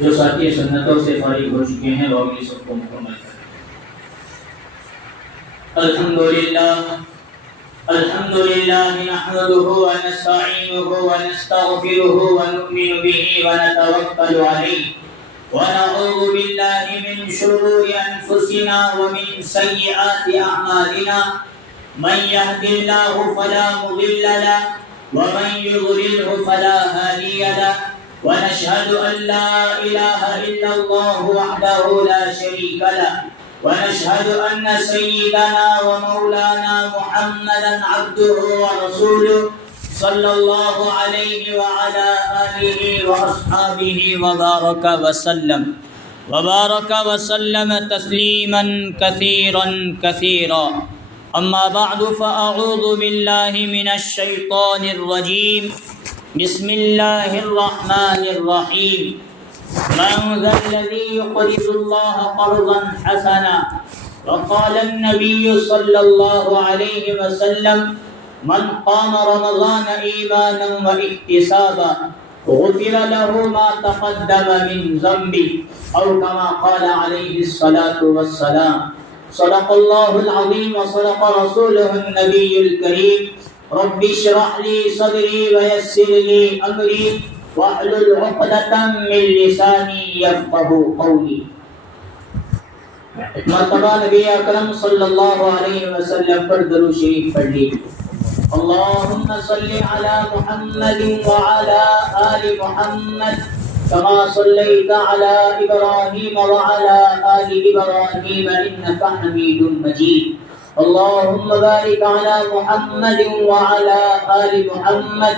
جو ساتھی سنتوں سے فارغ ہو چکے ہیں وہ اپنی سب کو مکمل کریں۔ الحمدللہ نحمده ونستعینه ونستغفره ونؤمن به ونتوکل علیہ ونعوذ باللہ من شرور انفسنا ومن سیئات اعمالنا من يهد الله فلا مضل له ومن يضلله فلا هادي له ونشهد أن لا إله إلا الله وحده لا شريك له ونشهد أن سيدنا ومولانا محمدا عبده ورسوله صلى الله عليه وعلى آله وأصحابه وبارك وسلم تسليما كثيرا كثيرا. أما بعد فأعوذ بالله من الشيطان الرجيم. بسم الله الرحمن الرحيم. من ذا الذي يقرض الله قرضا حسنا وقال النبي صلى الله عليه وسلم من قام رمضان إيمانا واحتسابا غفر له ما تقدم من ذنبه أو كما قال عليه الصلاة والسلام. صدق الله العظيم وصدق رسوله النبي الكريم. رب اشرح لي صدري ويسر لي أمري واحلل عقدة من لساني يفقهوا قولي. مرتبہ نبی اکرم صلی اللہ علیہ وسلم پر درود شریف پڑھ لیجیے. اللهم صل على محمد وعلى آل محمد كما صليت على إبراهيم وعلى آل إبراهيم إنك حميد مجيد. اللهم بارك على محمد وعلى آل محمد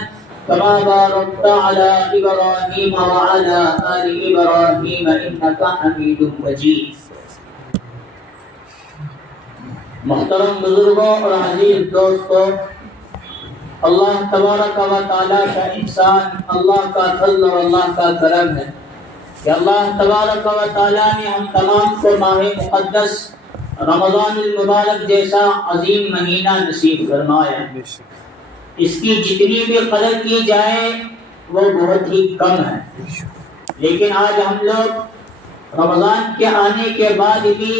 كما باركت على إبراهيم وعلى آل إبراهيم إنك حميد مجيد. محترم بزرگوں اور عزیز دوستوں، اللہ تبارک و تعالیٰ کا احسان، اللہ کا فضل اور اللہ کا کرم ہے کہ اللہ تبارک و تعالیٰ نے ہم تمام کو ماہ مقدس رمضان المبارک جیسا عظیم مہینہ نصیب فرمایا. اس کی جتنی بھی قدر کی جائے وہ بہت ہی کم ہے، لیکن آج ہم لوگ رمضان کے آنے کے بعد بھی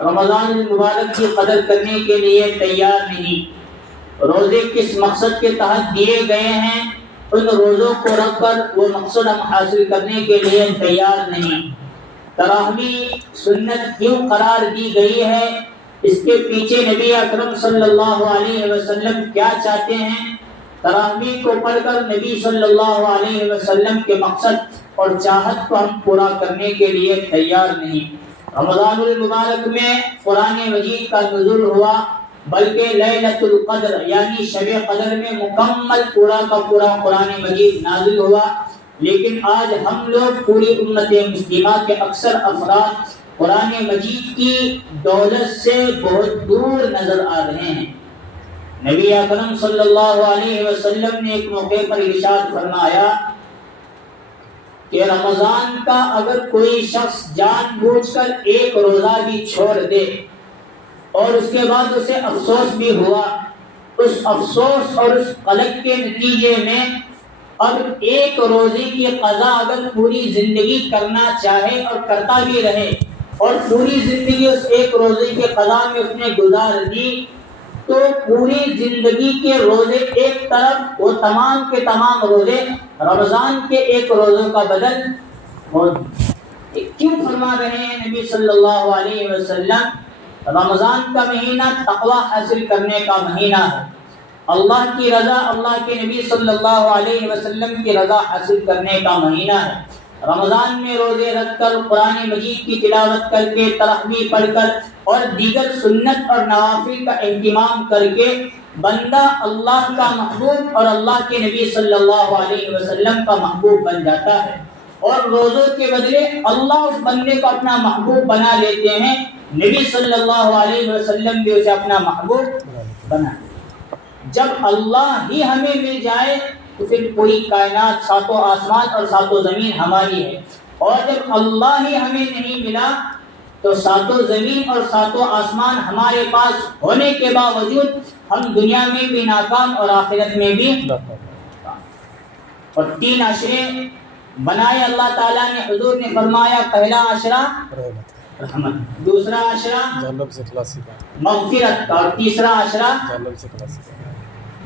رمضان المبارک کی قدر کرنے کے لیے تیار نہیں. روزے کس مقصد کے تحت دیے گئے ہیں، ان روزوں کو رکھ کر وہ مقصد ہم حاصل کرنے کے لیے تیار نہیں. تراویح سنت کیوں قرار دی گئی ہے، اس کے پیچھے نبی اکرم صلی اللہ علیہ وسلم کیا چاہتے ہیں، تراویح کو پڑھ کر نبی صلی اللہ علیہ وسلم کے مقصد اور چاہت کو ہم پورا کرنے کے لیے تیار نہیں. رمضان المبارک میں قرآن مجید کا نزول ہوا، بلکہ لیلۃ القدر یعنی شب قدر میں مکمل پورا کا پورا قرآن مجید نازل ہوا. لیکن آج ہم لوگ پوری امت مسلمہ کے اکثر افراد قرآن مجید کی دولت سے بہت دور نظر آ رہے ہیں. نبی اکرم صلی اللہ علیہ وسلم نے ایک موقع پر ارشاد فرمایا کہ رمضان کا اگر کوئی شخص جان بوجھ کر ایک روزہ بھی چھوڑ دے اور اس کے بعد اسے افسوس بھی ہوا، اس افسوس اور اس قلق کے نتیجے میں اب ایک روزے کی قضا اگر پوری زندگی کرنا چاہے اور کرتا بھی رہے اور پوری زندگی اس ایک روزے کی قضا میں اس نے گزار دی، تو پوری زندگی کے روزے ایک طرف، وہ تمام کے تمام روزے رمضان کے ایک روزوں کا بدل ہو. کیوں فرما رہے ہیں نبی صلی اللہ علیہ وسلم رمضان کا مہینہ تقوی حاصل کرنے کا مہینہ ہے، اللہ کی رضا، اللہ کے نبی صلی اللہ علیہ وسلم کی رضا حاصل کرنے کا مہینہ ہے. رمضان میں روزے رکھ کر، قرآن مجید کی تلاوت کر کے، تراویح پڑھ کر اور دیگر سنت اور نوافل کا اہتمام کر کے بندہ اللہ کا محبوب اور اللہ کے نبی صلی اللہ علیہ وسلم کا محبوب بن جاتا ہے، اور روزوں کے بدلے اللہ اس بندے کو اپنا محبوب بنا لیتے ہیں. نبی صلی اللہ علیہ وسلم بھی اسے اپنا محبوب بنا. جب اللہ ہی ہمیں مل جائے تو پھر پوری کائنات، ساتوں آسمان اور ساتوں زمین ہماری ہے، اور جب اللہ ہی ہمیں نہیں ملا تو ساتوں زمین اور ساتوں آسمان ہمارے پاس ہونے کے باوجود ہم دنیا میں بھی ناکام اور آخرت میں بھی. اور 3 عشرے بنائے اللہ تعالیٰ نے. حضور نے فرمایا پہلا عشرہ رحمت، دوسرا عشرہ جہنم سے خلاصی کا، مغفرت کا، اور تیسرا عشرہ جہنم سے خلاصی کا.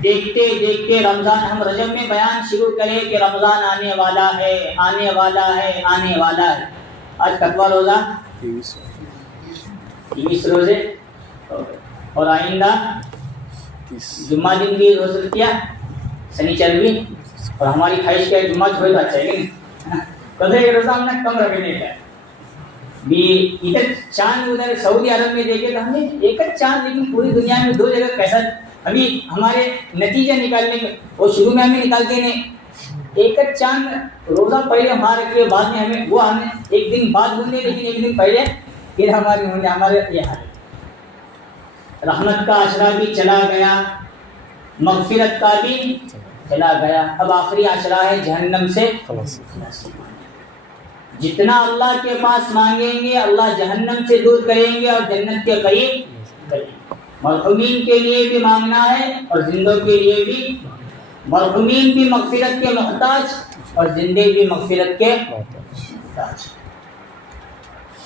دیکھتے دیکھتے رمضان، ہم رجب میں بیان شروع کریں کہ رمضان آنے والا ہے، آنے والا ہے، آنے والا ہے. آج کتوا روزہ 23 روزے، اور آئندہ 30 جمعہ دن بھی ہو سکتی ہے، سنیچر بھی. اور ہماری خواہش کیا ہے جمعہ چھوڑے تو اچھا ہے کہ نہیں، کدھر روزہ ہم نے کم رکھنے کا بھی. ادھر چاند ادھر سعودی عرب میں دیکھے تو ہمیں ایک چاند، لیکن پوری دنیا میں 2 جگہ کیسا. ابھی ہمارے نتیجہ نکالنے میں وہ شروع میں ہمیں نکالتے نہیں، ایک چاند روزہ پہلے ہمارے کے بعد میں ہمیں وہ ہمیں ایک دن بعد ہوں گے، لیکن ایک دن پہلے پھر ہمارے ہوں گے. ہمارے یہ حال. رحمت کا عشرہ بھی چلا گیا، مغفرت کا بھی چلا گیا. اب آخری عشرہ ہے جہنم سے خلاصی. جتنا اللہ کے پاس مانگیں گے اللہ جہنم سے دور کریں گے اور جنت کے قریب کریں گے. مرحومین کے لیے بھی مانگنا ہے اور زندوں کے لیے بھی. مرحومین بھی مغفرت کے محتاج اور زندے بھی مغفرت کے محتاج.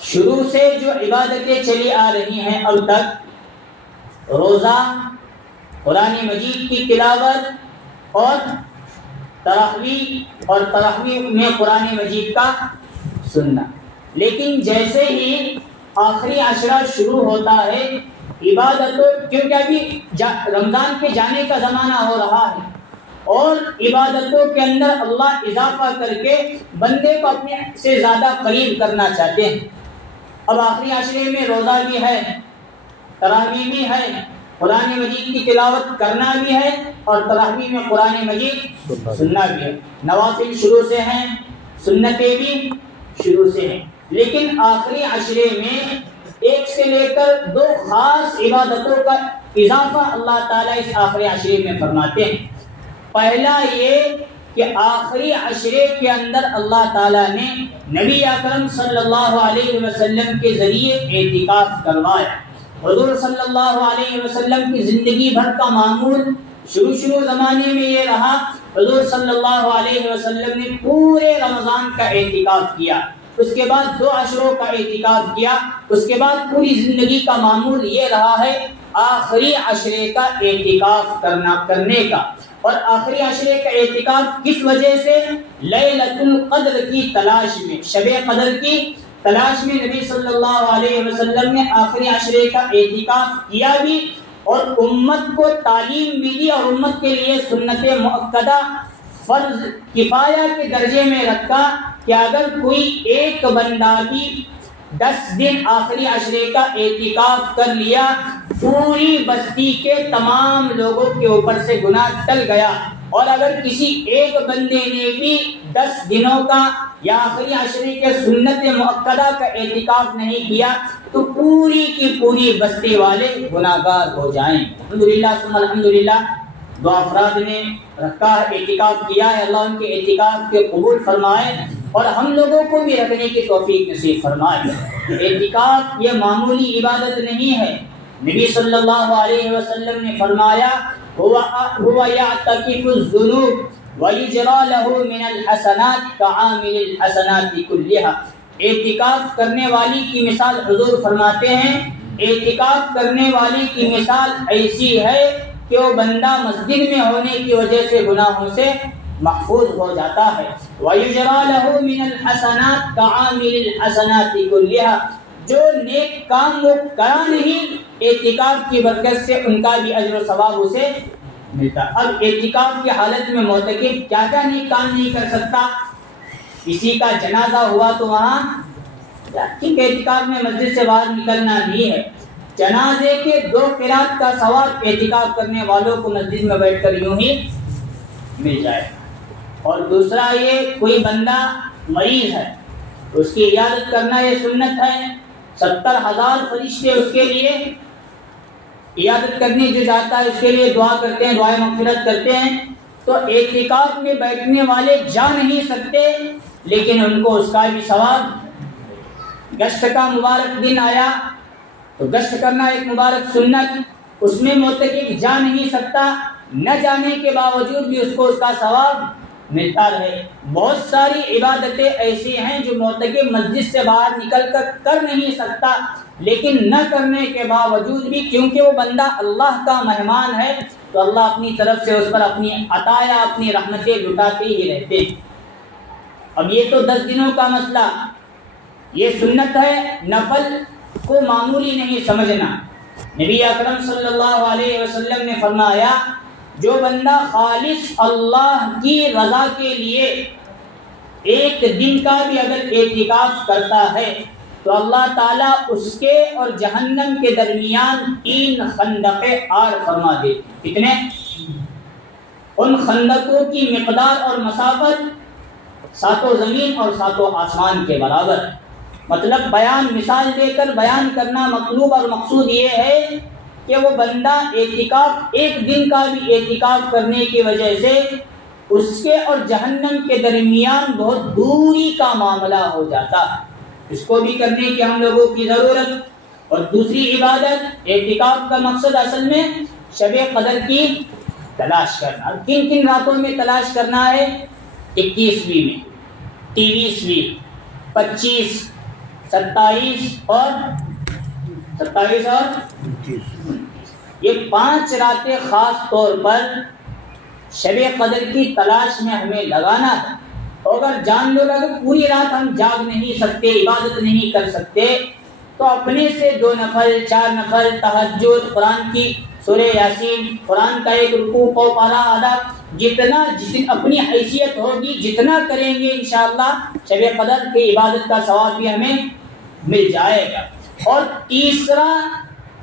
شروع سے جو عبادتیں چلی آ رہی ہیں اب تک، روزہ، قرآن مجید کی تلاوت اور تراویح، اور تراویح میں قرآن مجید کا سننا. لیکن جیسے ہی آخری عشرہ شروع ہوتا ہے عبادتوں، کیونکہ ابھی رمضان کے جانے کا زمانہ ہو رہا ہے اور عبادتوں کے اندر اللہ اضافہ کر کے بندے کو اپنے سے زیادہ قریب کرنا چاہتے ہیں. اب آخری عشرے میں روزہ بھی ہے، تراویح بھی ہے، قرآن مجید کی تلاوت کرنا بھی ہے، اور تراویح میں قرآن مجید سننا بھی ہے. نوافل شروع سے ہیں، سنتیں بھی شروع سے ہیں. لیکن آخری عشرے میں 1 سے لے کر 2 خاص عبادتوں کا اضافہ اللہ تعالیٰ اس آخری عشرے میں فرماتے ہیں. پہلا یہ کہ آخری عشرے کے اندر اللہ تعالیٰ نے نبی اکرم صلی اللہ علیہ وسلم کے ذریعے اعتکاف کروایا. حضور صلی اللہ علیہ وسلم کی زندگی بھر کا معمول شروع زمانے میں یہ رہا. حضور صلی اللہ علیہ وسلم نے پورے رمضان کا اعتکاف کیا، اس کے بعد 2 عشروں کا اعتکاف کیا، اس کے بعد پوری زندگی کا معمول یہ رہا ہے آخری عشرے کا اعتکاف کرنے کا. اور آخری عشرے کا اعتکاف کس وجہ سے؟ لیلۃ القدر کی تلاش میں، شب قدر کی تلاش میں نبی صلی اللہ علیہ وسلم نے آخری عشرے کا اعتکاف کیا بھی، اور امت کو تعلیم بھی دی، اور امت کے لیے سنت مؤکدہ فرض کفایہ کے درجے میں رکھا کہ اگر کوئی ایک بندہ بھی 10 دن آخری عشرے کا اعتکاف کر لیا، پوری بستی کے تمام لوگوں کے اوپر سے گناہ ٹل گیا. اور اگر کسی ایک بندے نے بھی 10 دنوں کا یا آخری عشرے کے سنت مؤکدہ کا اعتکاف نہیں کیا تو پوری کی پوری بستی والے گناہگار ہو جائیں. الحمدللہ ثم الحمدللہ 2 افراد نے رکھا اعتکاف کیا ہے، اللہ ان کے اعتکاف کے قبول فرمائے اور ہم لوگوں کو بھی رکھنے کی توفیق نصیب فرمائے. اعتکاف یہ معمولی عبادت نہیں ہے. نبی صلی اللہ علیہ وسلم نے فرمایا هو يعتكف الذنوب ويجرى له من الحسنات كعامل الحسنات كلها. اعتکاف کرنے والی کی مثال حضور فرماتے ہیں، اعتکاف کرنے والی کی مثال ایسی ہے کہ وہ بندہ مسجد میں ہونے کی وجہ سے گناہوں سے محفوظ ہو جاتا ہے. وَيُجْرَى لَهُ مِنَ الْحَسَنَاتِ كَعَامِلِ الْحَسَنَاتِ كُلِّهَا. جو نیک کام وہ کرا نہیں، اعتکاف کی برکت سے ان کا بھی اجر و ثواب اسے ملتا. اب اعتکاف کی حالت میں معتکف کیا کیا نیک کام نہیں کر سکتا؟ کسی کا جنازہ ہوا تو وہاں ٹھیک، اعتکاف میں مسجد سے باہر نکلنا نہیں ہے. جنازے کے 2 قرات کا ثواب اعتکاف کرنے والوں کو مسجد میں بیٹھ کر یوں ہی مل جائے. اور دوسرا یہ کوئی بندہ مریض ہے، اس کی عیادت کرنا یہ سنت ہے. 70,000 فرشتے اس کے لیے عیادت کرنے جو جاتا ہے اس کے لیے دعا کرتے ہیں، دعائے مغفرت کرتے ہیں. تو اعتکاف میں بیٹھنے والے جا نہیں سکتے لیکن ان کو اس کا بھی ثواب. گشت کا مبارک دن آیا تو گشت کرنا ایک مبارک سنت، اس میں معتکف جا نہیں سکتا، نہ جانے کے باوجود بھی اس کو اس کا ثواب ملتا رہے۔ بہت ساری عبادتیں ایسی ہیں جو معتکف مسجد سے باہر نکل کر نہیں سکتا، لیکن نہ کرنے کے باوجود بھی کیونکہ وہ بندہ اللہ کا مہمان ہے تو اللہ اپنی طرف سے اس پر اپنی عطایا اپنی رحمتیں لٹاتے ہی رہتے ہیں۔ اب یہ تو 10 دنوں کا مسئلہ، یہ سنت ہے، نفل کو معمولی نہیں سمجھنا۔ نبی اکرم صلی اللہ علیہ وسلم نے فرمایا جو بندہ خالص اللہ کی رضا کے لیے ایک دن کا بھی اگر اعتکاف کرتا ہے تو اللہ تعالیٰ اس کے اور جہنم کے درمیان 3 خندقیں آر فرما دے۔ کتنے؟ ان خندقوں کی مقدار اور مسافت 7 زمین اور 7 آسمان کے برابر۔ مطلب مثال دے کر بیان کرنا مطلوب اور مقصود یہ ہے کہ وہ بندہ اعتکاف ایک دن کا بھی اعتکاف کرنے کی وجہ سے اس کے اور جہنم کے درمیان بہت دوری کا معاملہ ہو جاتا ہے۔ اس کو بھی کرنے کی ہم لوگوں کی ضرورت۔ اور دوسری عبادت، اعتکاف کا مقصد اصل میں شب قدر کی تلاش کرنا۔ کن کن راتوں میں تلاش کرنا ہے؟ 21ویں میں، 23ویں، 25، 27 اور یہ 5 راتیں خاص طور پر شب قدر کی تلاش میں ہمیں لگانا ہے۔ اگر جان لو اگر پوری رات ہم جاگ نہیں سکتے، عبادت نہیں کر سکتے، تو اپنے سے 2 نفل 4 نفل تہجد، قرآن کی سورہ یاسین، قرآن کا ایک رکوع پاؤ پارا آدھا، جتنی اپنی حیثیت ہوگی جتنا کریں گے انشاءاللہ شب قدر کی عبادت کا ثواب بھی ہمیں مل جائے گا۔ اور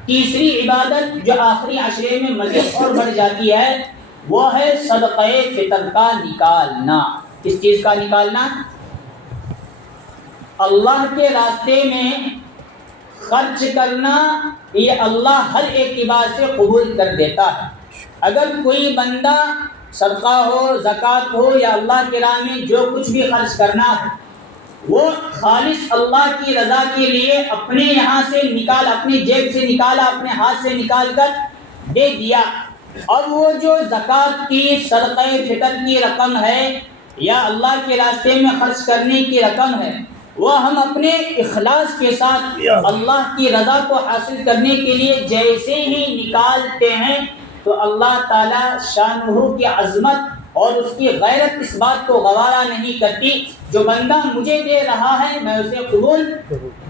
تیسری عبادت جو آخری عشرے میں مزید اور بڑھ جاتی ہے وہ ہے صدقہ فطر کا نکالنا۔ کس چیز کا نکالنا؟ اللہ کے راستے میں خرچ کرنا، یہ اللہ ہر اعتبار سے قبول کر دیتا ہے۔ اگر کوئی بندہ صدقہ ہو، زکوٰۃ ہو یا اللہ کے راہ میں جو کچھ بھی خرچ کرنا ہے وہ خالص اللہ کی رضا کے لیے اپنے یہاں سے نکال، اپنی جیب سے نکالا، اپنے ہاتھ سے نکال کر دے دیا، اور وہ جو زکوٰۃ کی صدقہ فطر کی رقم ہے یا اللہ کے راستے میں خرچ کرنے کی رقم ہے وہ ہم اپنے اخلاص کے ساتھ اللہ کی رضا کو حاصل کرنے کے لیے جیسے ہی نکالتے ہیں تو اللہ تعالیٰ شانہ کی عظمت اور اس کی غیرت اس بات کو گوارا نہیں کرتی جو بندہ مجھے دے رہا ہے میں اسے قبول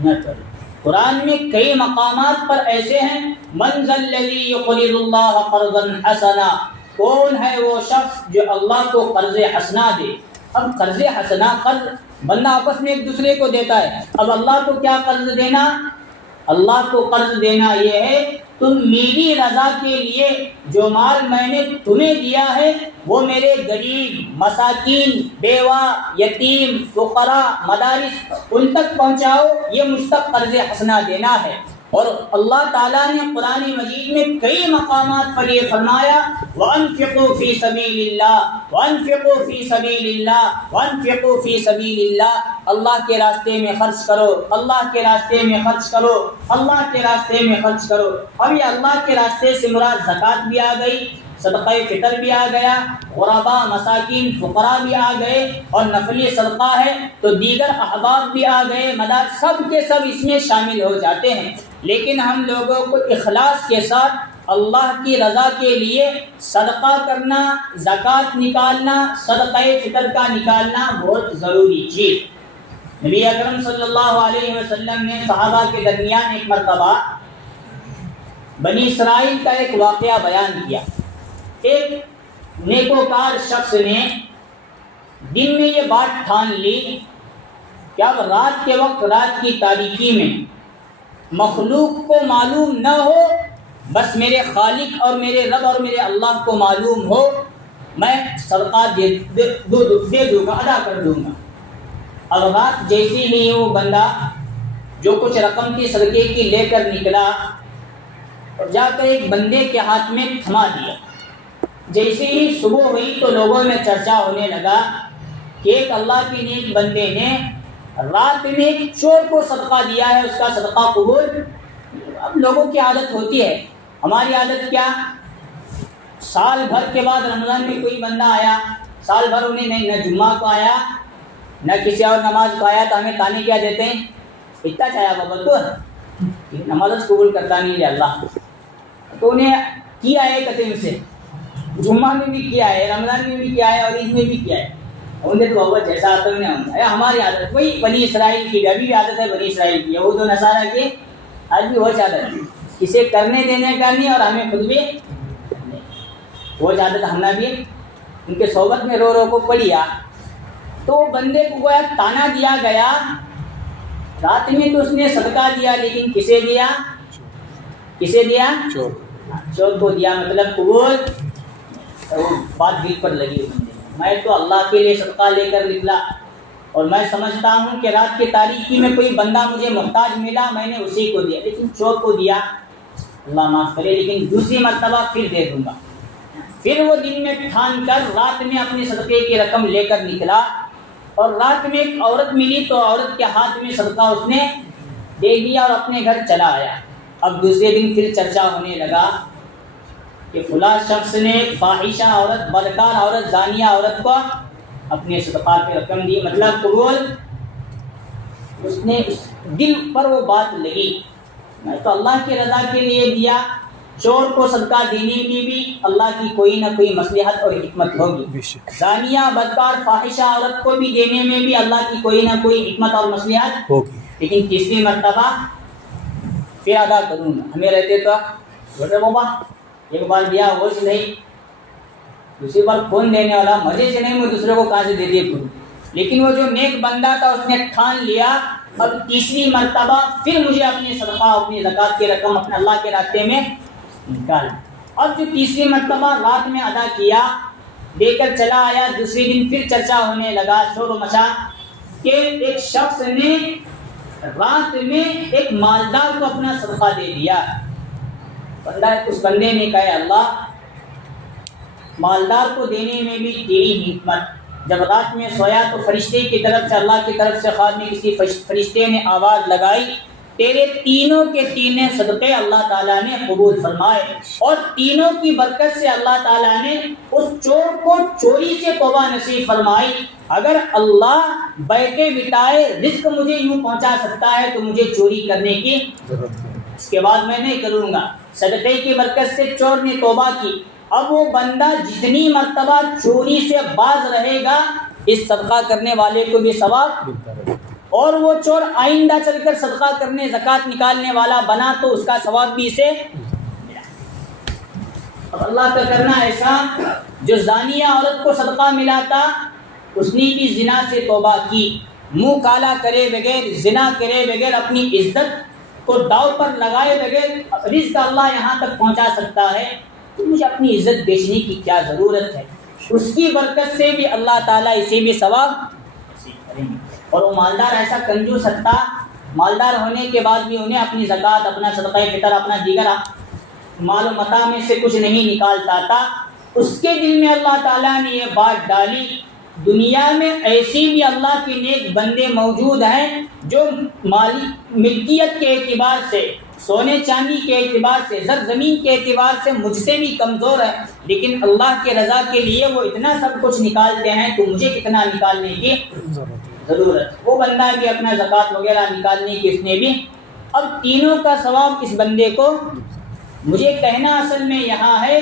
نہ کروں۔ قرآن میں کئی مقامات پر ایسے ہیں، من ذا الذی یقرض اللہ قرضا حسنا، کون ہے وہ شخص جو اللہ کو قرض حسنا دے۔ اب قرض حسنا، قرض بندہ آپس میں ایک دوسرے کو دیتا ہے، اب اللہ کو کیا قرض دینا؟ اللہ کو قرض دینا یہ ہے تم میری رضا کے لیے جو مال میں نے تمہیں دیا ہے وہ میرے غریب، مساکین، بیوہ، یتیم، فقراء، مدارس ان تک پہنچاؤ، یہ مجھ تک قرض حسنہ دینا ہے۔ اور اللہ تعالیٰ نے قرآن مجید میں کئی مقامات پر یہ فرمایا وَأَنفِقُوا فِي سَبِيلِ اللَّهِ وَأَنفِقُوا فِي سَبِيلِ اللَّهِ وَأَنفِقُوا فِي سَبِيلِ اللَّهِ، اللہ کے راستے میں خرچ کرو، اللہ کے راستے میں خرچ کرو، اللہ کے راستے میں خرچ کرو۔ اب یہ اللہ کے راستے سے مراد زکوٰۃ بھی آ گئی، صدقہ فطر بھی آ گیا، غرباء، مساکین، فقراء بھی آ گئے، اور نفلی صدقہ ہے تو دیگر احباب بھی آ گئے، مدار سب کے سب اس میں شامل ہو جاتے ہیں۔ لیکن ہم لوگوں کو اخلاص کے ساتھ اللہ کی رضا کے لیے صدقہ کرنا، زکوٰۃ نکالنا، صدقہ فطر کا نکالنا بہت ضروری چیز۔ نبی اکرم صلی اللہ علیہ وسلم نے صحابہ کے درمیان ایک مرتبہ بنی اسرائیل کا ایک واقعہ بیان کیا۔ ایک نیکوکار شخص نے دن میں یہ بات ٹھان لی کہ اب رات کے وقت، رات کی تاریکی میں مخلوق کو معلوم نہ ہو، بس میرے خالق اور میرے رب اور میرے اللہ کو معلوم ہو، میں صدقہ دے دوں گا، ادا کر دوں گا۔ اب رات جیسی ہی وہ بندہ جو کچھ رقم کی صدقے کی لے کر نکلا اور جا کر ایک بندے کے ہاتھ میں تھما دیا۔ جیسے ہی صبح ہوئی تو لوگوں میں چرچا ہونے لگا کہ ایک اللہ کے نیک بندے نے رات میں ایک چور کو صدقہ دیا ہے، اس کا صدقہ قبول۔ اب لوگوں کی عادت ہوتی ہے، ہماری عادت کیا، سال بھر کے بعد رمضان میں کوئی بندہ آیا، سال بھر انہیں نہیں نہ جمعہ کو آیا نہ کسی اور نماز کو آیا تو ہمیں تانے کیا دیتے ہیں؟ اتنا چاہیا بابا تو نماز قبول کرتا نہیں ہے اللہ. تو انہیں کیا ہے قطع سے، جمعہ میں بھی کیا ہے، رمضان میں بھی کیا ہے اور عید میں بھی کیا ہے. انہیں تو بابا جیسا آتا ہے انہیں ہماری عادت وہی بنی اسرائیل کی ابھی بھی عادت ہے بنی اسرائیل کی، یہود و نصارہ کی آج بھی وہ عادت ہے کسے کرنے دینے کا نہیں اور ہمیں خود بھی وہ عادت ہم نے بھی ان کے صحبت میں رو رو کو پڑھیا. تو بندے کو گویا تانا دیا گیا رات میں تو اس نے صدقہ دیا لیکن کسے دیا؟ کسے دیا؟ چور کو دیا. مطلب قبول وہ بات دل پر لگی بندے. میں تو اللہ کے لیے صدقہ لے کر نکلا اور میں سمجھتا ہوں کہ رات کی تاریکی میں کوئی بندہ مجھے محتاج ملا میں نے اسی کو دیا، لیکن چور کو دیا اللہ معاف کرے، لیکن دوسری مرتبہ پھر دے دوں گا. پھر وہ دن میں ٹھان کر رات میں اپنے صدقے کی رقم لے کر نکلا اور رات میں ایک عورت ملی تو عورت کے ہاتھ میں صدقہ اس نے دے دیا اور اپنے گھر چلا آیا. اب دوسرے دن پھر چرچا ہونے لگا کہ فلاں شخص نے ایک فاحشہ عورت، بدکار عورت، زانیہ عورت کو اپنے صدقہ کی رقم دی. مطلب قبول اس نے اس دل پر وہ بات لگی میں تو اللہ کی رضا کے لیے دیا. چور کو صدقہ دینے میں بھی اللہ کی کوئی نہ کوئی مصلحت اور حکمت ہوگی. زانیہ، بدکار، فاحشہ عورت کو بھی دینے میں بھی اللہ کی کوئی نہ کوئی حکمت اور مصلحت ہوگی. لیکن تیسری مرتبہ پھر ادا کروں گا. ہمیں رہتے تو بولے بابا ایک بار دیا وہ سے نہیں، دوسری بار کون دینے والا مزے سے نہیں، میں دوسرے کو کہاں سے دے دیا کروں. لیکن وہ جو نیک بندہ تھا اس نے ٹھان لیا اب تیسری مرتبہ پھر مجھے اپنی صدقہ اپنی زکوٰۃ کی رقم اپنے اللہ کے راستے میں نکال. اب جو تیسری مرتبہ رات میں ادا کیا دے کر چلا آیا، دوسری دن پھر چرچا ہونے لگا، شور و مچا کہ ایک شخص نے رات میں ایک مالدار کو اپنا صدقہ دے دیا. اس بندے نے کہا اللہ مالدار کو دینے میں بھی تیری حکمت. جب رات میں سویا تو فرشتے کی طرف سے اللہ کی طرف سے خواب میں کسی فرشتے نے آواز لگائی تیرے تینوں کے تینے صدقے اللہ تعالیٰ نے قبول فرمائے اور تینوں کی برکت سے اللہ تعالیٰ نے اس چور کو چوری سے توبہ نصیب فرمائی. اگر اللہ بیٹھے بٹائے رزق مجھے یوں پہنچا سکتا ہے تو مجھے چوری کرنے کی اس کے بعد میں نہیں کروں گا. صدقے کی برکت سے چور نے توبہ کی. اب وہ بندہ جتنی مرتبہ چوری سے باز رہے گا اس صدقہ کرنے والے کو بھی ثواب، اور وہ چور آئندہ چل کر صدقہ کرنے زکوٰۃ نکالنے والا بنا تو اس کا ثواب بھی اسے ملا. اب اللہ کا کرنا ایسا جو زانیہ عورت کو صدقہ ملا تھا اس نے بھی زنا سے توبہ کی، منہ کالا کرے بغیر، زنا کرے بغیر، اپنی عزت کو داؤ پر لگائے بغیر رزق اللہ یہاں تک پہنچا سکتا ہے تو مجھے اپنی عزت بیچنے کی کیا ضرورت ہے. اس کی برکت سے بھی اللہ تعالیٰ اسے بھی ثواب کریں گے. اور وہ مالدار ایسا کنجوس تھا، مالدار ہونے کے بعد بھی انہیں اپنی زکوٰۃ، اپنا صدقہ فطر، اپنا دیگر مال و متاع میں سے کچھ نہیں نکالتا تھا. اس کے دل میں اللہ تعالیٰ نے یہ بات ڈالی دنیا میں ایسی بھی اللہ کے نیک بندے موجود ہیں جو مالی ملکیت کے اعتبار سے، سونے چاندی کے اعتبار سے، زمین کے اعتبار سے مجھ سے بھی کمزور ہے، لیکن اللہ کے رضا کے لیے وہ اتنا سب کچھ نکالتے ہیں تو مجھے کتنا نکالنے کی ضرورت. وہ بندہ بھی اپنا زکوٰۃ وغیرہ نکالنے کی اس نے بھی. اب تینوں کا ثواب اس بندے کو. مجھے کہنا اصل میں یہاں ہے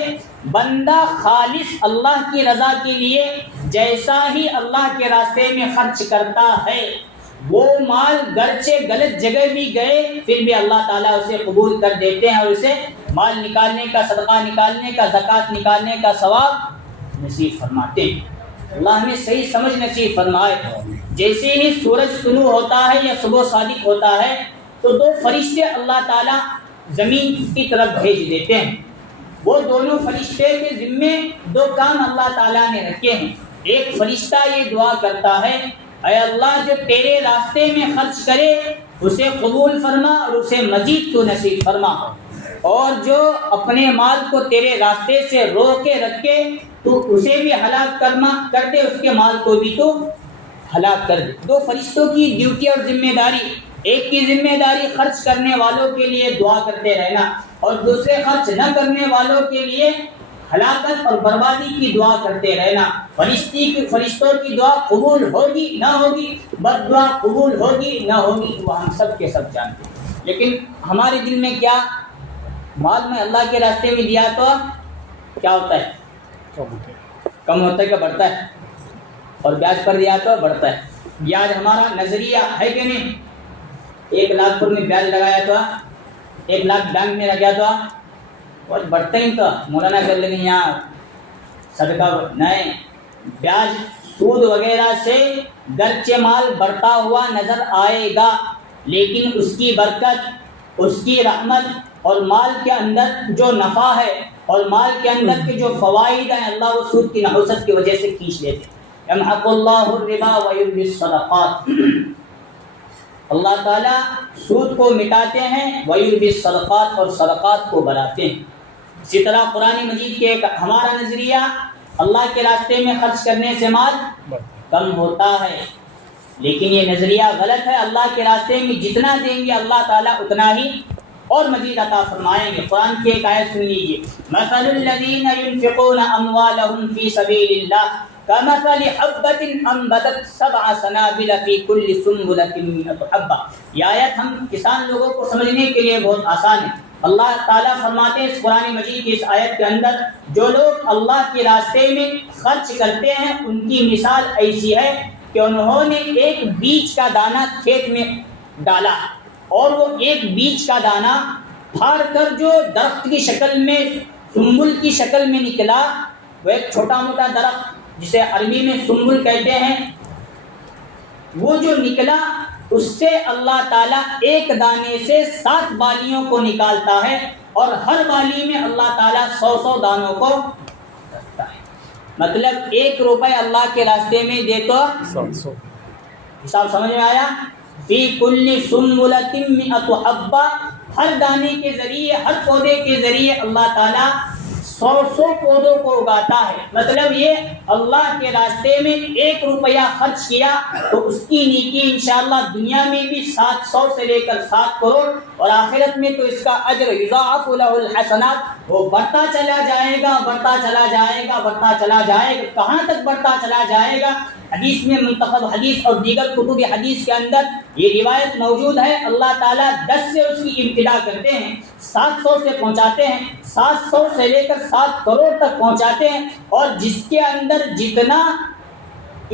بندہ خالص اللہ کی رضا کے لیے جیسا ہی اللہ کے راستے میں خرچ کرتا ہے وہ مال گرچہ غلط جگہ بھی گئے پھر بھی اللہ تعالیٰ اسے قبول کر دیتے ہیں اور اسے مال نکالنے کا، صدقہ نکالنے کا، زکوٰۃ نکالنے کا ثواب نصیب فرماتے ہیں. اللہ ہمیں صحیح سمجھ نصیب فرمائے. جیسے ہی سورج طلوع ہوتا ہے یا صبح صادق ہوتا ہے تو دو فرشتے اللہ تعالیٰ زمین کی طرف بھیج دیتے ہیں. وہ دونوں فرشتے کے ذمے دو کام اللہ تعالیٰ نے رکھے ہیں. ایک فرشتہ یہ دعا کرتا ہے اے اللہ جو تیرے راستے میں خرچ کرے اسے قبول فرما اور اسے مزید تو نصیب فرما، اور جو اپنے مال کو تیرے راستے سے رو کے رکھے تو اسے بھی ہلاک کر دے، اس کے مال کو بھی تو ہلاک کر دے. دو فرشتوں کی ڈیوٹی اور ذمہ داری. ایک کی ذمہ داری خرچ کرنے والوں کے لیے دعا کرتے رہنا اور دوسرے خرچ نہ کرنے والوں کے لیے ہلاکت اور بربادی کی دعا کرتے رہنا. فرشتوں کی دعا قبول ہوگی نہ ہوگی، بد دعا قبول ہوگی نہ ہوگی، وہ ہم سب کے سب جانتے ہیں. لیکن ہمارے دل میں کیا، مال میں اللہ کے راستے میں دیا تو کیا ہوتا ہے؟ کم ہوتا ہے کہ بڑھتا ہے؟ اور بیاج پر دیا تو بڑھتا ہے. بیاج ہمارا نظریہ ہے کہ نہیں؟ 1 لاکھ پر میں بیاج لگایا تو 1 لاکھ بینک میں رکھا تو اور بڑھتے ہی تو مولانا کر لیں یہاں صدقہ نہیں. بیاج سود وغیرہ سے گرچہ مال بڑھتا ہوا نظر آئے گا، لیکن اس کی برکت، اس کی رحمت اور مال کے اندر جو نفع ہے اور مال کے اندر کے جو فوائد ہیں، اللہ وہ سود کی نحوست کی وجہ سے کھینچ لیتے. یمحق اللہ الربا ویربی الصدقات، اللہ تعالیٰ سود کو مٹاتے ہیں، ویربی الصدقات اور صدقات کو بڑھاتے ہیں. اسی طرح قرآن مجید کے ایک ہمارا نظریہ، اللہ کے راستے میں خرچ کرنے سے مال کم ہوتا ہے، لیکن یہ نظریہ غلط ہے. اللہ کے راستے میں جتنا دیں گے اللہ تعالیٰ اتنا ہی اور مزید عطا فرمائیں گے. قرآن کی ایک آیت سن لیجیے، مثل الذین ينفقون اموالهم فی سبیل اللہ کمثل حبۃ انبتت 7 سنابل فی کل سنبلۃ 100 حبۃ. یہ آیت ہم کسان لوگوں کو سمجھنے کے لیے بہت آسان ہے. اللہ تعالیٰ فرماتے ہیں اس قرآن مجید کی اس آیت کے اندر، جو لوگ اللہ کے راستے میں خرچ کرتے ہیں ان کی مثال ایسی ہے کہ انہوں نے ایک بیج کا دانہ کھیت میں ڈالا اور وہ ایک بیج کا دانہ پھاڑ کر جو درخت کی شکل میں، سنبل کی شکل میں نکلا، وہ ایک چھوٹا موٹا درخت جسے عربی میں سنبل کہتے ہیں، وہ جو نکلا اس سے اللہ تعالیٰ ایک دانے سے 7 بالیوں کو نکالتا ہے اور ہر بالی میں اللہ تعالیٰ 100 دانوں کو رکھتا ہے. مطلب 1 روپے اللہ کے راستے میں دے تو 700. حساب سمجھ میں آیا؟ فی کل سنبلۃ 100 حبہ، ہر دانے کے ذریعے، ہر پودے کے ذریعے اللہ تعالیٰ 100 پودوں کو اگاتا ہے. مطلب یہ اللہ کے راستے میں 1 روپیہ خرچ کیا تو اس کی نیکی انشاءاللہ دنیا میں بھی 700 سے لے کر 7 کروڑ اور آخرت میں تو اس کا اجر یضاعف لہ الحسنات، وہ بڑھتا چلا جائے گا، بڑھتا چلا جائے گا، بڑھتا چلا جائے گا. کہاں تک بڑھتا چلا جائے گا؟ حدیث میں منتخب حدیث اور دیگر کتب حدیث کے اندر یہ روایت موجود ہے. اللہ تعالیٰ 10 سے اس کی ابتدا کرتے ہیں، 700 سے پہنچاتے ہیں، 700 سے لے کر 7 کروڑ تک پہنچاتے ہیں، اور جس کے اندر جتنا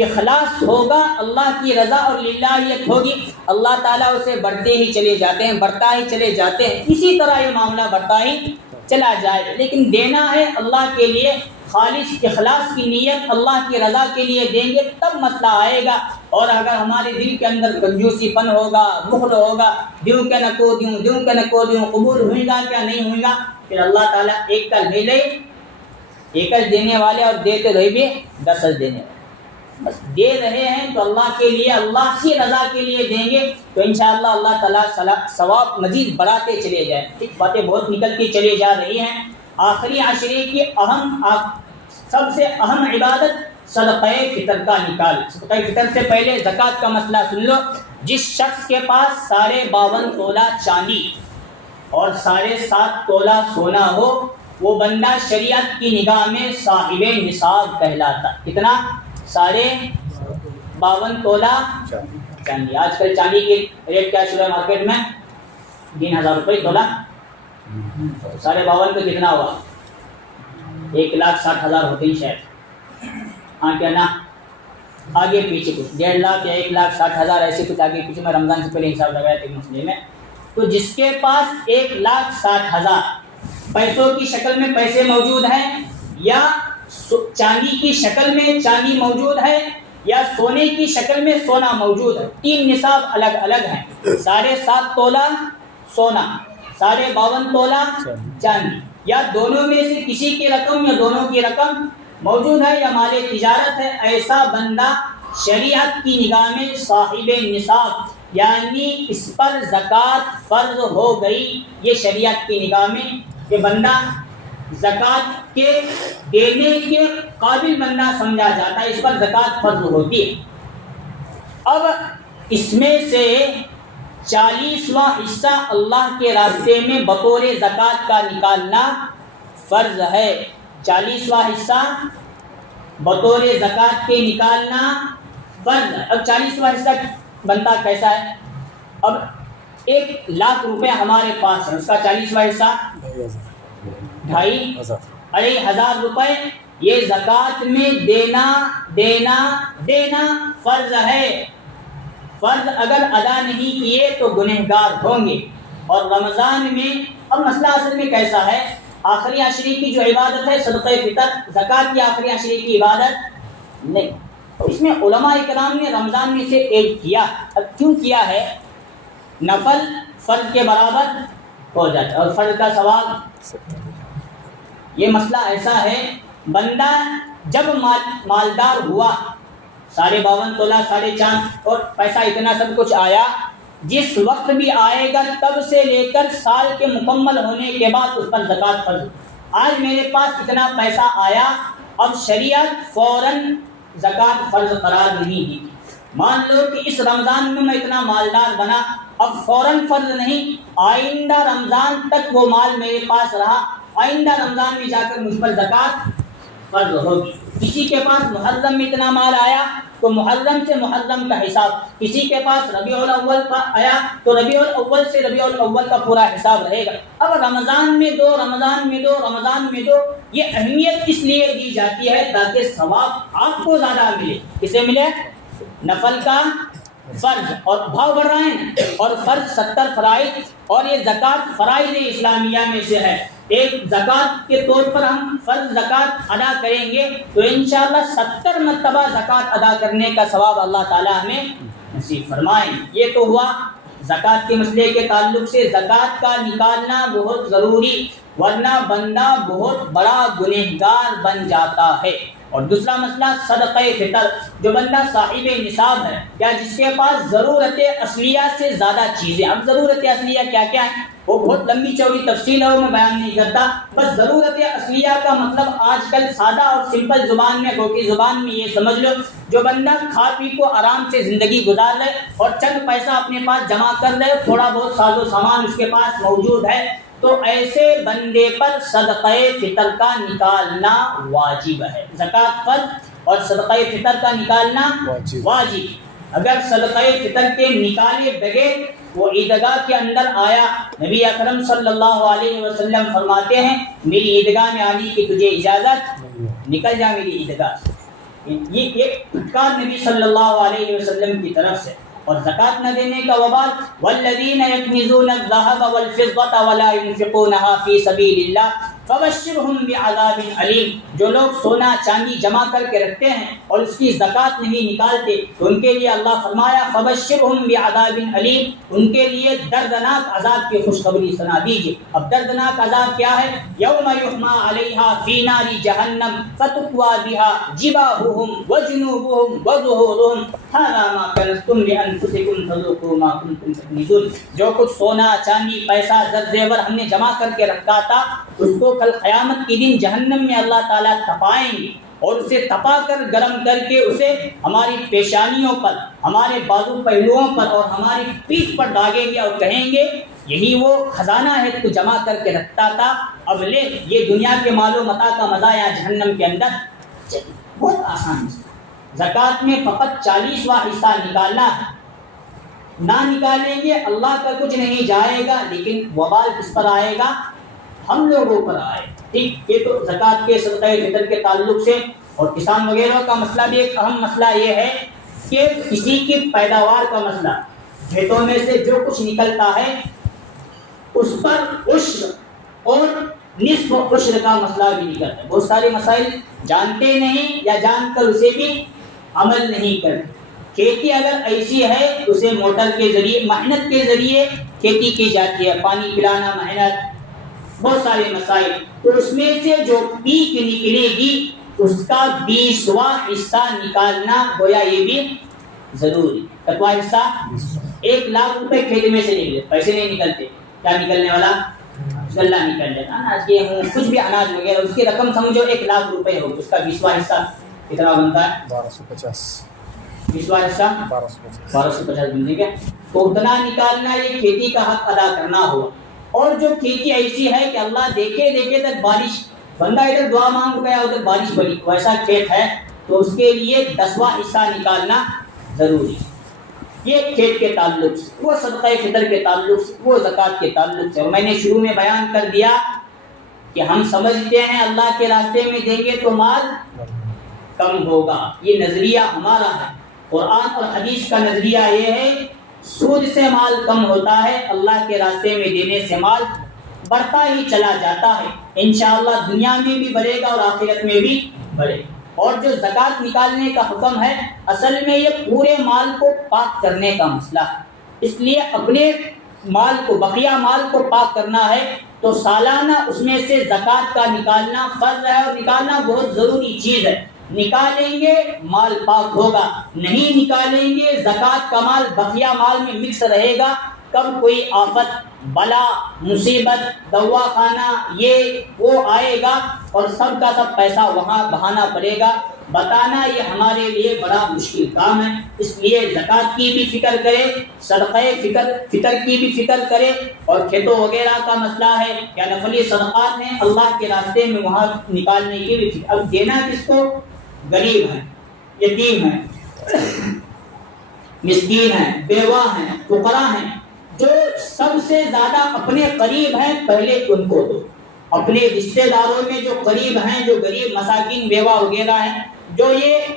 اخلاص ہوگا، اللہ کی رضا اور للہیت ہوگی، اللہ تعالیٰ اسے بڑھتے ہی چلے جاتے ہیں، بڑھتا ہی چلے جاتے ہیں. اسی طرح یہ معاملہ بڑھتا ہی چلا جائے. لیکن دینا ہے اللہ کے لیے، خالص اخلاص کی نیت اللہ کی رضا کے لیے دیں گے تب مسئلہ آئے گا. اور اگر ہمارے دل کے اندر کنجوسی پن ہوگا، بخل ہوگا، دیوں کہ نہ کو دیوں، دیوں کہ نہ کو دیوں، قبول ہوئے گا کیا نہیں ہوئے گا؟ پھر اللہ تعالیٰ ایک کا لے لے، ایک دینے والے اور دیتے رہے بھی 10 دینے والے. بس دے رہے ہیں تو اللہ کے لیے، اللہ کی رضا کے لیے دیں گے تو انشاءاللہ اللہ تعالیٰ ثواب مزید بڑھاتے چلے جائیں. باتیں بہت نکلتی چلی جا رہی ہیں. آخری عشرے کی سب سے اہم عبادت صدقہ فطر کا نکال. صدقہ فطر سے پہلے زکوٰۃ کا مسئلہ سن لو. جس شخص کے پاس 52 تولہ چاندی اور 7.5 تولہ سونا ہو، وہ بندہ شریعت کی نگاہ میں صاحب نصاب کہلاتا. کتنا؟ 52 تولہ چاندی. آج کل چاندی کی ریٹ کیا چل رہا ہے مارکیٹ میں؟ 3000 روپئے تولہ. 52 کا کتنا ہوا؟ 1,60,000 ہوتے ہی شاید. ہاں کیا نا؟ آگے پیچھے کچھ 1.5 لاکھ یا 1,60,000 ایسے کچھ آگے پیچھے. میں رمضان سے پہلے حساب لگایا تھا مسئلے میں. تو جس کے پاس 1,60,000 پیسوں کی شکل میں پیسے موجود ہیں، یا چاندی کی شکل میں چاندی موجود ہے، یا سونے کی شکل میں سونا موجود ہے، 3 نصاب الگ الگ ہیں. 7.5 تولہ سونا، 52 تولہ چاندی، یا دونوں میں سے کسی کی رقم یا دونوں کی رقم موجود ہے، یا مال تجارت ہے، ایسا بندہ شریعت کی نگاہ میں صاحب نصاب، یعنی اس پر زکوٰۃ فرض ہو گئی. یہ شریعت کی نگاہ میں کہ بندہ زکوٰۃ کے دینے کے قابل بندہ سمجھا جاتا ہے، اس پر زکوٰۃ فرض ہوتی ہے. اب اس میں سے 40واں حصہ اللہ کے راستے میں بطور زکوٰۃ کا نکالنا فرض ہے. 40واں حصہ بطور زکوٰۃ کے نکالنا فرض ہے۔ اب 40واں حصہ بنتا کیسا ہے؟ اب 1,00,000 روپے ہمارے پاس ہے، اس کا 40واں حصہ 2,500 روپے یہ زکوٰۃ میں دینا فرض ہے۔ فرض اگر ادا نہیں کیے تو گنہگار ہوں گے۔ اور رمضان میں اب مسئلہ اصل میں کیسا ہے، آخری عشرے کی جو عبادت ہے صدقہ فطر، زکوٰۃ کی آخری عشرے کی عبادت نہیں، تو اس میں علماء کرام نے رمضان میں سے ایڈ کیا۔ اب کیوں کیا ہے؟ نفل فرض کے برابر ہو جاتا ہے اور فرض کا ثواب۔ یہ مسئلہ ایسا ہے، بندہ جب مالدار ہوا، 52 تولہ 4.5 اور پیسہ اتنا سب کچھ آیا، جس وقت بھی آئے گا تب سے لے کر سال کے مکمل ہونے کے بعد اس پر زکوٰۃ فرض۔ آج میرے پاس اتنا پیسہ آیا، اب شریعت فوراً زکوٰۃ فرض قرار نہیں دی۔ مان لو کہ اس رمضان میں اتنا مالدار بنا، اب فوراً فرض نہیں، آئندہ رمضان تک وہ مال میرے پاس رہا، آئندہ رمضان میں جا کر مجھ پر زکوٰۃ فرض ہوگی۔ کسی کے پاس محرم میں اتنا مال آیا تو محرم سے محرم کا حساب، کسی کے پاس ربیع الاول کا آیا تو ربیع الاول سے ربیع الاول کا پورا حساب رہے گا۔ اب رمضان میں دو، یہ اہمیت اس لیے دی جاتی ہے تاکہ ثواب آپ کو زیادہ ملے۔ کسے ملے؟ نفل کا فرض، اور بھاؤ بڑھ رہے ہیں، اور فرض 70 فرائض، اور یہ زکوٰۃ فرائض اسلامیہ میں سے ہے۔ ایک زکوٰۃ کے طور پر ہم فرض زکوٰۃ ادا کریں گے تو انشاءاللہ 70 مرتبہ زکوٰۃ ادا کرنے کا ثواب اللہ تعالیٰ ہمیں نصیب فرمائیں۔ یہ تو ہوا زکوٰۃ کے مسئلے کے تعلق سے۔ زکوٰۃ کا نکالنا بہت ضروری، ورنہ بندہ بہت بڑا گنہگار بن جاتا ہے۔ اور دوسرا مسئلہ صدقہ فطر، جو بندہ صاحب نصاب ہے یا جس کے پاس ضرورت اصلیہ سے زیادہ چیزیں، اب ضرورت اصلیہ کیا کیا ہے وہ بہت لمبی چوڑی تفصیل ہے، وہ میں بیان نہیں کرتا، بس ضرورت اصلیہ کا مطلب آج کل سادہ اور سمپل زبان میں، گوکی زبان میں یہ سمجھ لو، جو بندہ کھا پی کو آرام سے زندگی گزار لے اور چند پیسہ اپنے پاس جمع کر لے، تھوڑا بہت ساز و سامان اس کے پاس موجود ہے، تو ایسے بندے پر صدقہ فطر کا نکالنا واجب ہے۔ زکوٰۃ فرض اور صدقہ فطر کا نکالنا واجب۔ اگر صدقہ فطر کے نکالے بغیر وہ عیدگاہ کے اندر آیا، نبی اکرم صلی اللہ علیہ وسلم فرماتے ہیں میری عیدگاہ میں آنے کی تجھے اجازت، نکل جا میری عیدگاہ سے۔ یہ ایک پھٹکار نبی صلی اللہ علیہ وسلم کی طرف سے۔ اور زکوٰۃ نہ دینے کا وبال، والذین یکنزون الذهب والفضة ولا ينفقونها فی سبیل اللہ فبشرهم بعذاب علیم۔ جو لوگ سونا چاندی جمع کر کے رکھتے ہیں اور اس کی زکوٰۃ نہیں نکالتے تو ان کے لیے اللہ فرمایا فبشرهم بعذاب علیم، ان کے لیے دردناک عذاب کی خوشخبری سنا دیجیے۔ اب دردناک عذاب کیا ہے؟ یوم یحمیٰ علیہا فی نار جہنم فتکویٰ بها جباہہم وجنوبہم وظہورہم ھذا ما کنزتم لانفسکم فذوقوا ما کنتم تکنزون۔ جو کچھ سونا چاندی پیسہ زر زیور ہم نے جمع کر کے رکھا تھا، اس کو کل قیامت کے دن جہنم میں اللہ تعالیٰ تپائیں گے، اور اسے تپا کر گرم کر کے اسے ہماری پیشانیوں پر، ہمارے بازو پہلوؤں پر اور ہماری پیٹھ پر داغیں گے اور کہیں گے یہی وہ خزانہ ہے تو جمع کر کے رکھتا تھا، اب لے یہ دنیا کے مال و متاع کا مزہ یا جہنم کے اندر چلی۔ بہت آسان ہے۔ زکوٰۃ میں فقط 40واں حصہ نکالنا ہے، نہ نکالیں گے اللہ کا کچھ نہیں جائے گا، لیکن وبال کس پر آئے گا؟ ہم لوگوں پر آئے۔ ٹھیک، یہ تو زکوٰۃ کے صدقہ فطر کے تعلق سے۔ اور کسان وغیرہ کا مسئلہ بھی ایک اہم مسئلہ یہ ہے کہ کسی کی پیداوار کا مسئلہ، کھیتوں میں سے جو کچھ نکلتا ہے اس پر عشر اور نصف عشر کا مسئلہ بھی نکلتا ہے۔ بہت سارے مسائل جانتے نہیں یا جان کر اسے بھی عمل نہیں کرتے۔ کھیتی اگر ایسی ہے اسے موٹر کے ذریعے، محنت کے ذریعے کھیتی کی جاتی ہے، پانی پلانا محنت، بہت سارے مسائل، تو اس میں سے جو پیک نکلے گی اس کا 20واں حصہ نکالنا گویا یہ بھی ضروری۔ کتواں حصہ؟ 1,00,000 روپے کھیت میں سے نکلے، پیسے نہیں نکلتے، کیا نکلنے والا؟ غلہ نکل جاتا، اناج گیہوں کچھ بھی اناج وغیرہ، اس کی رقم سمجھو 1,00,000 روپے ہو، اس کا 20واں حصہ کتنا بنتا ہے؟ 1250۔ 20واں حصہ 1250 بنتے کیا؟ تو اتنا نکالنا، یہ کھیتی کا حق ادا کرنا ہوا۔ اور جو کھیتی ایسی ہے کہ اللہ دیکھے تک بارش بندہ ادھر دعا مانگ گیا ادھر بارش پڑی، ویسا کھیت ہے تو اس کے لیے 10واں حصہ نکالنا ضروری ہے۔ یہ کھیت کے تعلق سے، وہ صدقہ فطر کے تعلق سے، وہ زکوٰۃ کے تعلق سے۔ اور میں نے شروع میں بیان کر دیا کہ ہم سمجھتے ہیں اللہ کے راستے میں دیں گے تو مال کم ہوگا، یہ نظریہ ہمارا ہے۔ قرآن اور حدیث کا نظریہ یہ ہے سود سے مال کم ہوتا ہے، اللہ کے راستے میں دینے سے مال بڑھتا ہی چلا جاتا ہے، انشاءاللہ دنیا میں بھی بڑھے گا اور آخرت میں بھی بڑھے گا۔ اور جو زکوٰۃ نکالنے کا حکم ہے اصل میں یہ پورے مال کو پاک کرنے کا مسئلہ ہے، اس لیے اپنے مال کو، بقیہ مال کو پاک کرنا ہے تو سالانہ اس میں سے زکوٰۃ کا نکالنا فرض ہے، اور نکالنا بہت ضروری چیز ہے۔ نکالیں گے مال پاک ہوگا، نہیں نکالیں گے زکوٰۃ کا مال بقیہ مال میں مکس رہے گا، کب کوئی آفت، بلا، مصیبت، دوا خانہ یہ وہ آئے گا اور سب کا سب پیسہ وہاں بہانا پڑے گا۔ بتانا یہ ہمارے لیے بڑا مشکل کام ہے، اس لیے زکوٰۃ کی بھی فکر کرے، صدقہ فطر کی بھی فکر کرے، اور کھیتوں وغیرہ کا مسئلہ ہے یا نفلی صدقات ہیں اللہ کے راستے میں وہاں نکالنے کی بھی فکر۔ اب دینا کس کو؟ غریب ہے، یتیم ہے، مسکین ہے، بیوہ ہیں، فقراء ہیں، جو سب سے زیادہ اپنے قریب ہیں پہلے ان کو دو۔ اپنے رشتہ داروں میں جو قریب ہیں، جو غریب مساکین بیوہ وغیرہ ہیں، جو یہ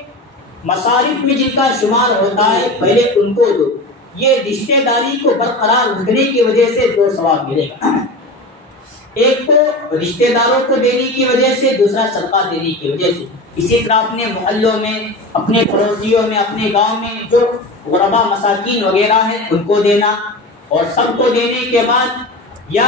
مصارف میں جن کا شمار ہوتا ہے پہلے ان کو دو۔ یہ رشتہ داری کو برقرار رکھنے کی وجہ سے دو ثواب ملے گا، ایک تو رشتہ داروں کو دینے کی وجہ سے، دوسرا صدقہ دینے کی وجہ سے۔ اسی طرح اپنے محلوں میں، اپنے پڑوسیوں میں، اپنے گاؤں میں جو غربا مساکین وغیرہ ہیں ان کو دینا، اور سب کو دینے کے بعد یا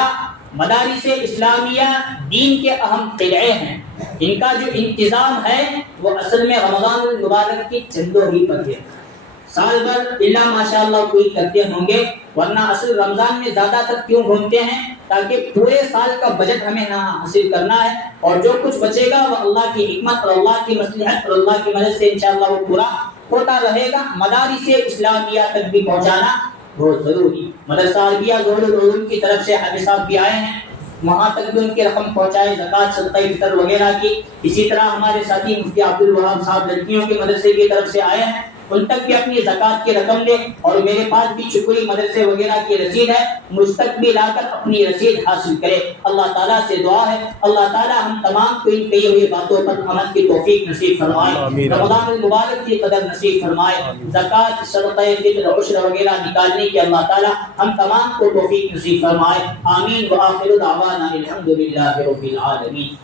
مدارس اسلامیہ دین کے اہم قلعے ہیں، ان کا جو انتظام ہے وہ اصل میں رمضان المبارک کی چندوں ہی پر ہے۔ سال بھر اللہ ماشاءاللہ کوئی کرتے ہوں گے، ورنہ اصل رمضان میں زیادہ تر کیوں گھومتے ہیں؟ تاکہ پورے سال کا بجٹ ہمیں نہ حاصل کرنا ہے، اور جو کچھ بچے گا وہ اللہ کی حکمت اور اللہ کی مصلحت اور اللہ کی مدد سے انشاءاللہ وہ پورا ہوتا رہے گا۔ مدارس اسلامیہ تک بھی پہنچانا بہت ضروری۔ مدرسہ عربیہ ظہور العلوم کی طرف سے حافظ صاحب بھی آئے ہیں، وہاں تک بھی ان کی رقم پہنچائے، زکوٰۃ، صدقہ فطر وغیرہ کی۔ اسی طرح ہمارے ساتھی مفتی عبد الوہاب صاحب لڑکیوں کے مدرسے کی طرف سے آئے ہیں، ان تک بھی اپنی زکوٰۃ کی رقم لے، اور میرے پاس بھی چکوری مدرسے وغیرہ کی رسید ہے، مجھ تک بھی لا کر اپنی رسید حاصل کرے۔ اللہ تعالیٰ سے دعا ہے اللہ تعالیٰ ہم تمام کو ان کہی ہوئی باتوں پر عمل کی توفیق نصیب فرمائے، رمضان المبارک کی قدر نصیب فرمائے، زکوٰۃ، صدقہ فطر، عشر وغیرہ نکالنے کی اللہ تعالیٰ ہم تمام کو توفیق نصیب فرمائے۔ آمین وآخر دعوانا الحمد للہ رب العالمین۔